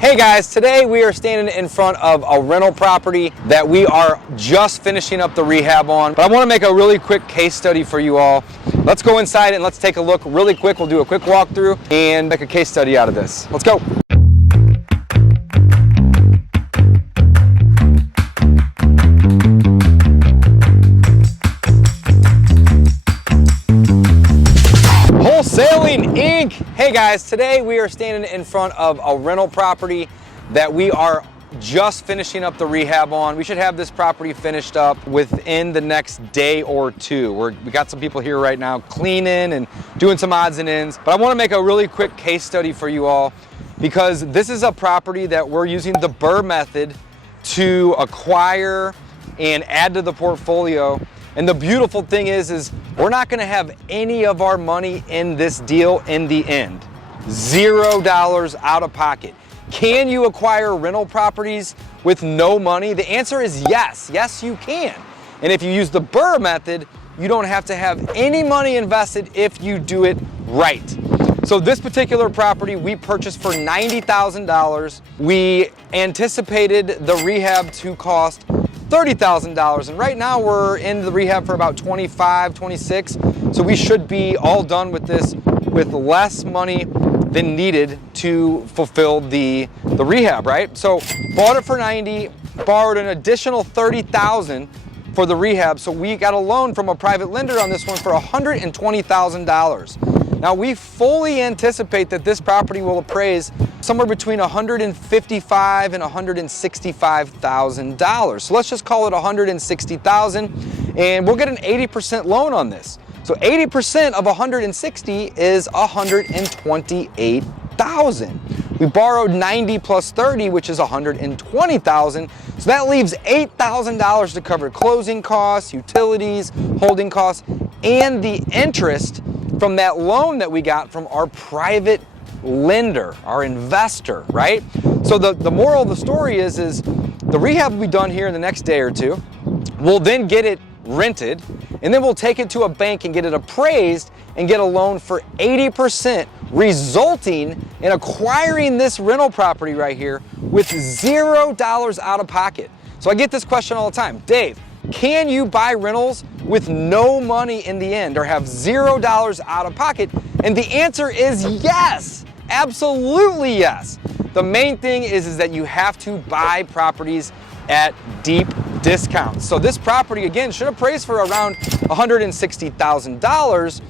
Hey guys, today we are standing in front of a rental property that we are just finishing up the rehab on. But I want to make a really quick case study for you all. Let's go inside and let's take a look really quick. We'll do a quick walkthrough and make a case study out of this. Let's go. Wholesaling Inc. Hey guys, today we are standing in front of a rental property that we are just finishing up the rehab on. We should have this property finished up within the next day or two. We got some people here right now cleaning and doing some odds and ends. But I want to make a really quick case study for you all because this is a property that we're using the BRRRR method to acquire and add to the portfolio. And the beautiful thing is we're not going to have any of our money in this deal in the end. $0 out of pocket. Can you acquire rental properties with no money? The answer is yes. Yes, you can. And if you use the BRRRR method, you don't have to have any money invested if you do it right. So this particular property we purchased for $90,000. We anticipated the rehab to cost $30,000, and right now we're in the rehab for about 25, 26, so we should be all done with this with less money than needed to fulfill the rehab, right? So bought it for 90, borrowed an additional 30,000 for the rehab, so we got a loan from a private lender on this one for $120,000. Now we fully anticipate that this property will appraise somewhere between $155,000 and $165,000. So let's just call it $160,000, and we'll get an 80% loan on this. So 80% of 160 is $128,000. We borrowed 90 plus 30, which is $120,000. So that leaves $8,000 to cover closing costs, utilities, holding costs, and the interest from that loan that we got from our private lender, our investor, right? So the moral of the story is the rehab will be done here in the next day or two. We'll then get it rented, and then we'll take it to a bank and get it appraised and get a loan for 80%, resulting in acquiring this rental property right here with $0 out of pocket. So I get this question all the time. Dave, can you buy rentals with no money in the end or have $0 out of pocket? And the answer is yes, absolutely yes. The main thing is that you have to buy properties at deep discounts. So this property, again, should appraise for around $160,000.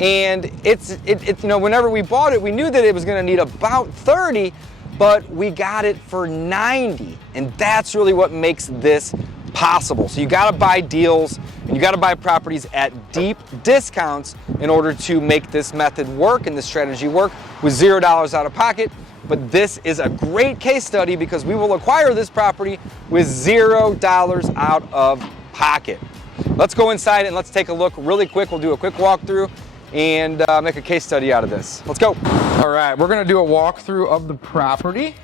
And it's you know, whenever we bought it, we knew that it was going to need about 30, but we got it for 90. And that's really what makes this possible. So you got to buy deals and you got to buy properties at deep discounts in order to make this method work and this strategy work with $0 out of pocket. But this is a great case study because we will acquire this property with $0 out of pocket. Let's go inside and let's take a look really quick. We'll do a quick walkthrough and make a case study out of this. Let's go. All right, we're going to do a walkthrough of the property.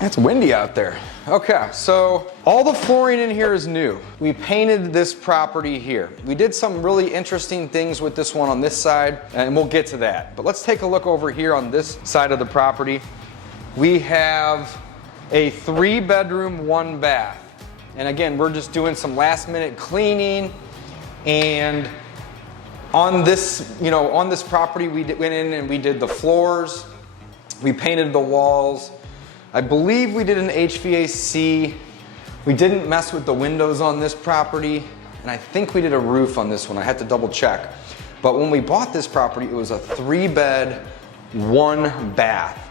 It's windy out there. Okay, so all the flooring in here is new. We painted this property here. We did some really interesting things with this one on this side, and we'll get to that. But let's take a look over here on this side of the property. We have a 3-bedroom, 1-bath. And again, we're just doing some last-minute cleaning. And on this, on this property, we went in and we did the floors. We painted the walls. I believe we did an HVAC. We didn't mess with the windows on this property, and I think we did a roof on this one. I had to double check. But when we bought this property, it was a 3-bed, 1-bath.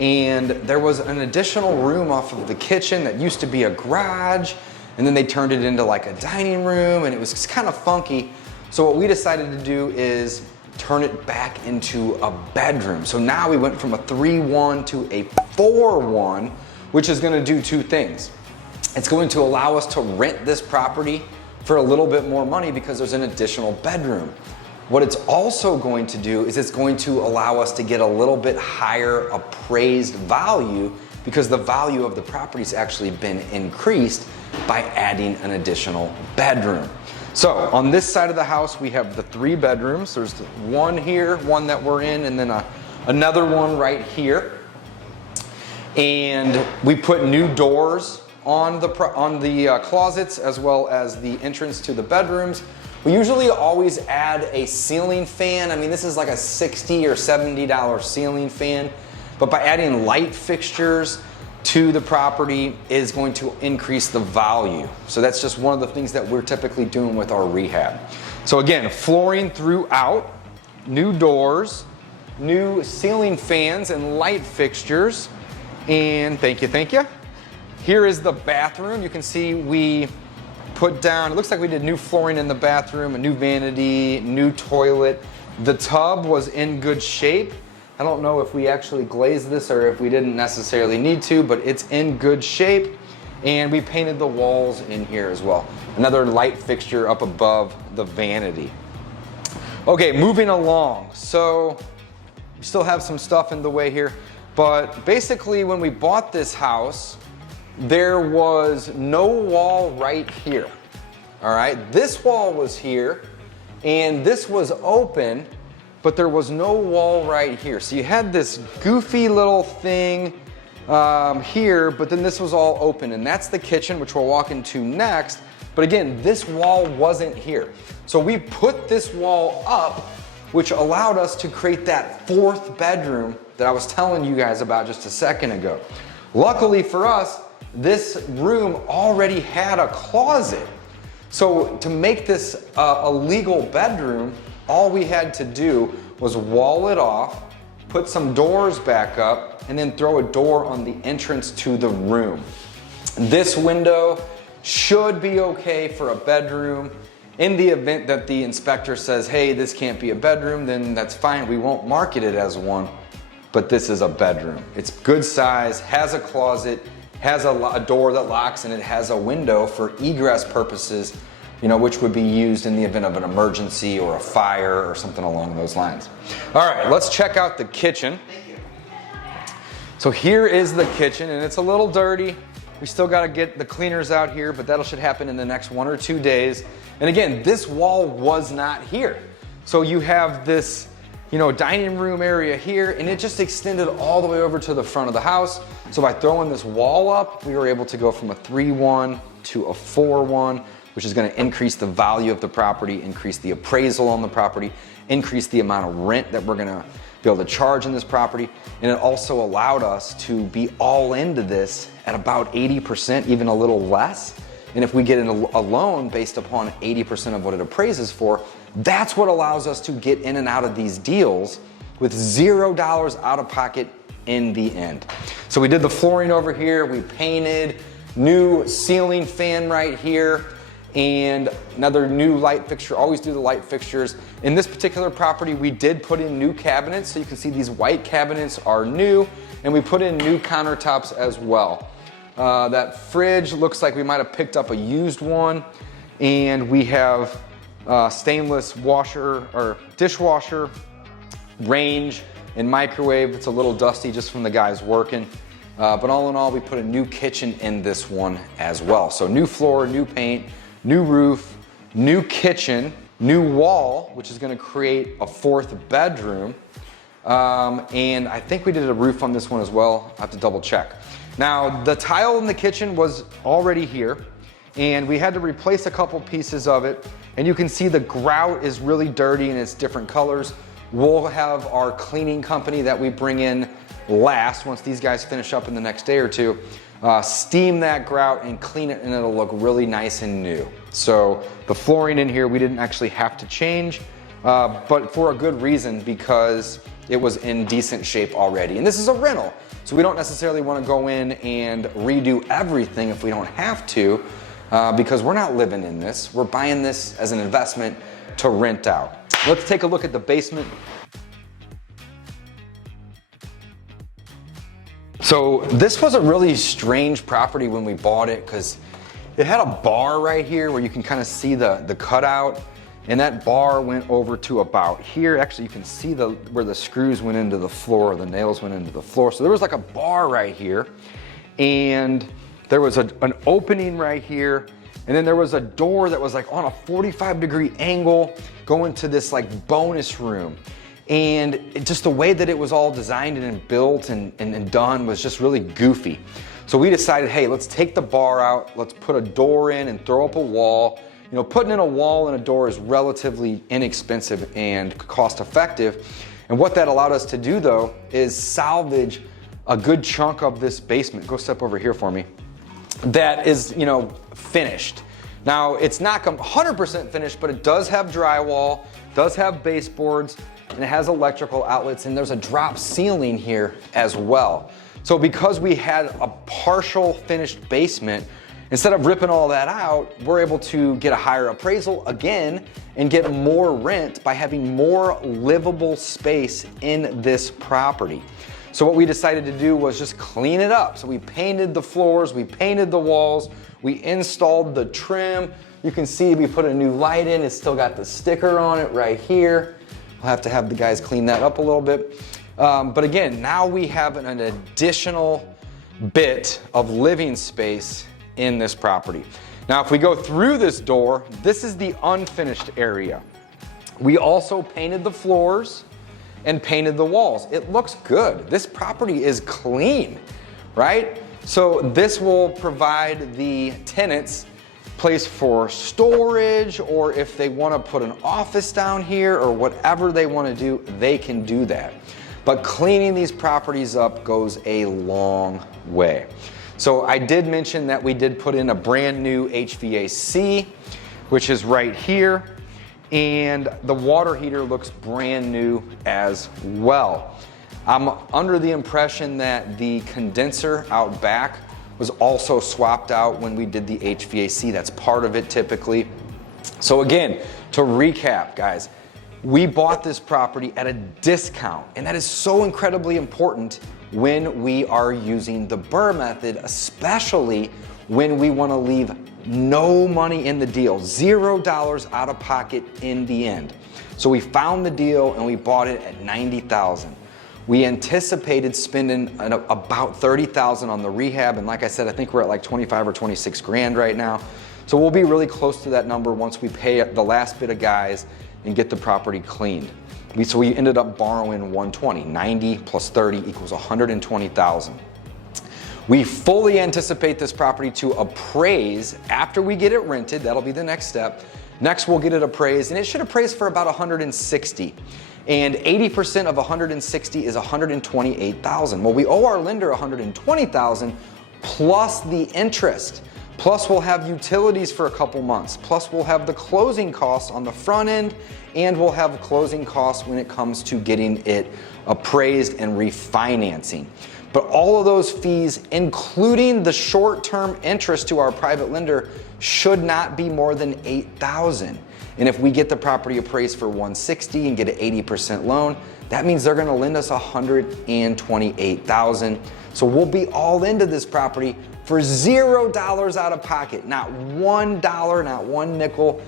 And there was an additional room off of the kitchen that used to be a garage, and then they turned it into like a dining room, and it was just kind of funky. So what we decided to do is turn it back into a bedroom. So now we went from a 3-1 to a 4-1, which is going to do two things. It's going to allow us to rent this property for a little bit more money because there's an additional bedroom. What it's also going to do is it's going to allow us to get a little bit higher appraised value because the value of the property's actually been increased by adding an additional bedroom. So on this side of the house, we have the 3 bedrooms. There's one here, one that we're in, and then another one right here. And we put new doors on the closets as well as the entrance to the bedrooms. We usually always add a ceiling fan. I mean, this is like a $60 or $70 ceiling fan, but by adding light fixtures to the property is going to increase the value. So that's just one of the things that we're typically doing with our rehab. So again, flooring throughout, new doors, new ceiling fans and light fixtures, and thank you. Here is the bathroom. You can see we put down, it looks like we did new flooring in the bathroom, a new vanity, new toilet. The tub was in good shape. I don't know if we actually glazed this or if we didn't necessarily need to, but it's in good shape. And we painted the walls in here as well. Another light fixture up above the vanity. Okay, moving along. So we still have some stuff in the way here, but basically when we bought this house, there was no wall right here. All right, this wall was here and this was open, but there was no wall right here. So you had this goofy little thing here, but then this was all open, and that's the kitchen, which we'll walk into next. But again, this wall wasn't here. So we put this wall up, which allowed us to create that fourth bedroom that I was telling you guys about just a second ago. Luckily for us, this room already had a closet. So to make this a legal bedroom, all we had to do was wall it off, put some doors back up, and then throw a door on the entrance to the room. This window should be okay for a bedroom. In the event that the inspector says, hey, this can't be a bedroom, then that's fine. We won't market it as one, but this is a bedroom. It's good size, has a closet, has a door that locks, and it has a window for egress purposes, you know, which would be used in the event of an emergency or a fire or something along those lines. All right, let's check out the kitchen. So here is the kitchen, and it's a little dirty. We still got to get the cleaners out here, but that should happen in the next 1 or 2 days. And again, this wall was not here. So you have this, you know, dining room area here, and it just extended all the way over to the front of the house. So by throwing this wall up, we were able to go from a 3-1 to a 4-1, which is going to increase the value of the property, increase the appraisal on the property, increase the amount of rent that we're going to be able to charge in this property. And it also allowed us to be all into this at about 80%, even a little less. And if we get a loan based upon 80% of what it appraises for, that's what allows us to get in and out of these deals with $0 out of pocket in the end. So we did the flooring over here, we painted, new ceiling fan right here, and another new light fixture. Always do the light fixtures. In this particular property, we did put in new cabinets. So you can see these white cabinets are new, and we put in new countertops as well. That fridge looks like we might have picked up a used one, and we have stainless washer or dishwasher, range, and microwave. It's a little dusty just from the guys working. But all in all, we put a new kitchen in this one as well. So new floor, new paint, new roof, new kitchen, new wall, which is going to create a fourth bedroom. And I think we did a roof on this one as well. I have to double check. Now, the tile in the kitchen was already here, and we had to replace a couple pieces of it. And you can see the grout is really dirty and it's different colors. We'll have our cleaning company that we bring in last, once these guys finish up in the next day or two, steam that grout and clean it, and it'll look really nice and new. So the flooring in here we didn't actually have to change, but for a good reason, because it was in decent shape already. And this is a rental, so we don't necessarily want to go in and redo everything if we don't have to, because we're not living in this. We're buying this as an investment to rent out. Let's take a look at the basement. So this was a really strange property when we bought it, because it had a bar right here where you can kind of see the cutout, and that bar went over to about here. Actually, you can see where the screws went into the floor, the nails went into the floor. So there was like a bar right here, and there was an opening right here, and then there was a door that was like on a 45-degree angle going to this like bonus room. and just the way that it was all designed and built and done was just really goofy. So we decided, hey, let's take the bar out, let's put a door in and throw up a wall. You know, putting in a wall and a door is relatively inexpensive and cost effective. And what that allowed us to do though is salvage a good chunk of this basement. Go step over here for me. That is, you know, finished. Now it's not 100% finished, but it does have drywall, does have baseboards, and it has electrical outlets, and there's a drop ceiling here as well. So because we had a partial finished basement, instead of ripping all that out, we're able to get a higher appraisal again and get more rent by having more livable space in this property. So what we decided to do was just clean it up. So we painted the floors, we painted the walls, we installed the trim. You can see we put a new light in. It's still got the sticker on it right here. We'll have to have the guys clean that up a little bit. But again, now we have an additional bit of living space in this property. Now, if we go through this door, this is the unfinished area. We also painted the floors and painted the walls. It looks good. This property is clean, right? So this will provide the tenants place for storage, or if they want to put an office down here or whatever they want to do, they can do that. But cleaning these properties up goes a long way. So I did mention that we did put in a brand new HVAC, which is right here, and the water heater looks brand new as well. I'm under the impression that the condenser out back was also swapped out when we did the HVAC. That's part of it typically. So again, to recap, guys, we bought this property at a discount, and that is so incredibly important when we are using the BRRRR method, especially when we want to leave no money in the deal, $0 out of pocket in the end. So we found the deal and we bought it at $90,000. We anticipated spending about $30,000 on the rehab, and like I said, I think we're at like 25 or 26 grand right now. So we'll be really close to that number once we pay the last bit of guys and get the property cleaned. So we ended up borrowing 120. 90 plus 30 equals 120,000. We fully anticipate this property to appraise after we get it rented. That'll be the next step. Next, we'll get it appraised, and it should appraise for about 160. And 80% of 160 is 128,000. Well, we owe our lender 120,000 plus the interest. Plus we'll have utilities for a couple months. Plus we'll have the closing costs on the front end, and we'll have closing costs when it comes to getting it appraised and refinancing. But all of those fees, including the short-term interest to our private lender, should not be more than $8,000. And if we get the property appraised for 160 and get an 80% loan, that means they're gonna lend us $128,000. So we'll be all into this property for $0 out of pocket. Not $1, not one nickel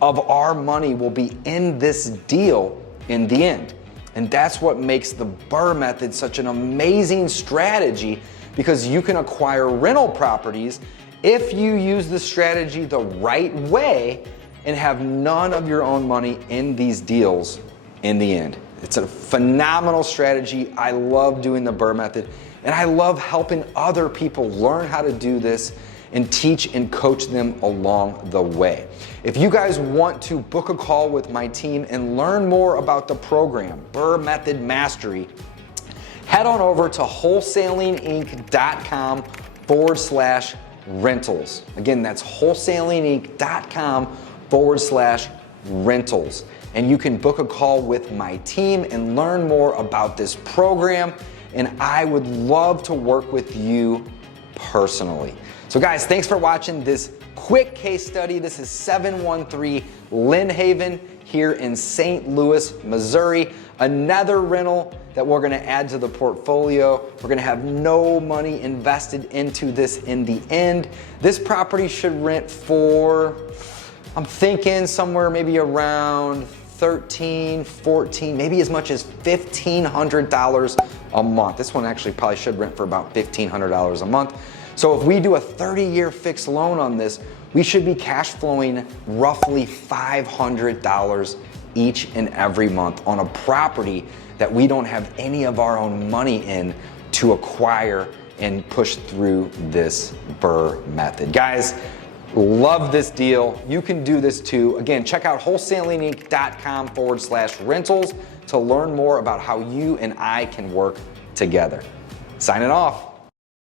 of our money will be in this deal in the end. And that's what makes the BRRRR method such an amazing strategy, because you can acquire rental properties if you use the strategy the right way and have none of your own money in these deals in the end. It's a phenomenal strategy. I love doing the BRRRR method, and I love helping other people learn how to do this and teach and coach them along the way. If you guys want to book a call with my team and learn more about the program, BRRRR Method Mastery, head on over to wholesalinginc.com/rentals. Again, that's wholesalinginc.com/rentals. And you can book a call with my team and learn more about this program. And I would love to work with you personally. So guys, thanks for watching this quick case study. This is 713 Lynn Haven here in St. Louis, Missouri. Another rental that we're gonna add to the portfolio. We're gonna have no money invested into this in the end. This property should rent for, I'm thinking somewhere maybe around $13, $14, maybe as much as $1,500 a month. This one actually probably should rent for about $1,500 a month. So if we do a 30-year fixed loan on this, we should be cash flowing roughly $500 each and every month on a property that we don't have any of our own money in to acquire and push through this BRRRR method. Guys, love this deal. You can do this too. Again, check out wholesalinginc.com/rentals to learn more about how you and I can work together. Signing off.